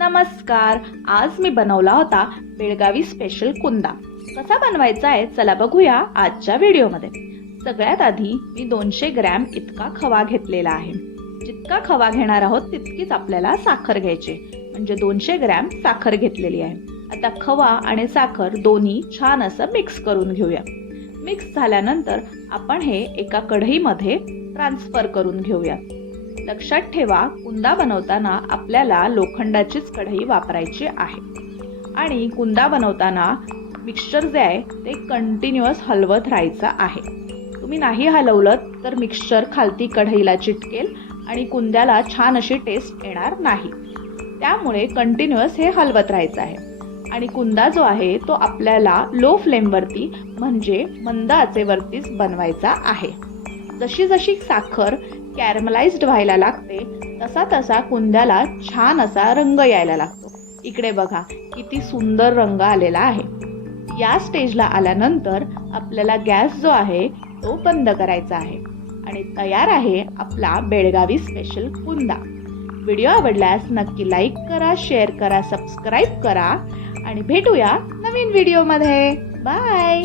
नमस्कार आज मी बनवला होता बेळगावी स्पेशल कुंदा. कसा बनवायचा आहे चला बघूया आजच्या व्हिडिओमध्ये. सगळ्यात आधी मी दोनशे ग्रॅम इतका खवा घेतलेला आहे. जितका खवा घेणार आहोत तितकीच आपल्याला साखर घ्यायची म्हणजे दोनशे ग्रॅम साखर घेतलेली आहे. आता खवा आणि साखर दोन्ही छान असं मिक्स करून घेऊया. मिक्स झाल्यानंतर आपण हे एका कढईमध्ये ट्रान्सफर करून घेऊया. लक्षात ठेवा कुंदा बनवताना आपल्याला लोखंडाचीच कढई वापरायची आहे. आणि कुंदा बनवताना मिक्सचर जे आहे ते कंटिन्युअस हलवत राहायचं आहे. तुम्ही नाही हलवलं तर मिक्सचर खालती कढईला चिटकेल आणि कुंद्याला छान अशी टेस्ट येणार नाही. त्यामुळे कंटिन्युअस हे हलवत राहायचं आहे. आणि कुंदा जो आहे तो आपल्याला लो फ्लेमवरती म्हणजे मंद आचेवरतीच बनवायचा आहे. जशी जशी साखर कॅरमलाइज्ड व्हायला लागते तसा तसा कुंद्याला छान असा रंग यायला लागतो. इकडे बघा किती सुंदर रंग आलेला आहे. या स्टेजला आल्यानंतर आपल्याला गॅस जो आहे तो बंद करायचा आहे. आणि तयार आहे आपला बेळगावी स्पेशल कुंदा. व्हिडिओ आवडल्यास नक्की लाईक करा शेअर करा सबस्क्राईब करा आणि भेटूया नवीन व्हिडिओमध्ये बाय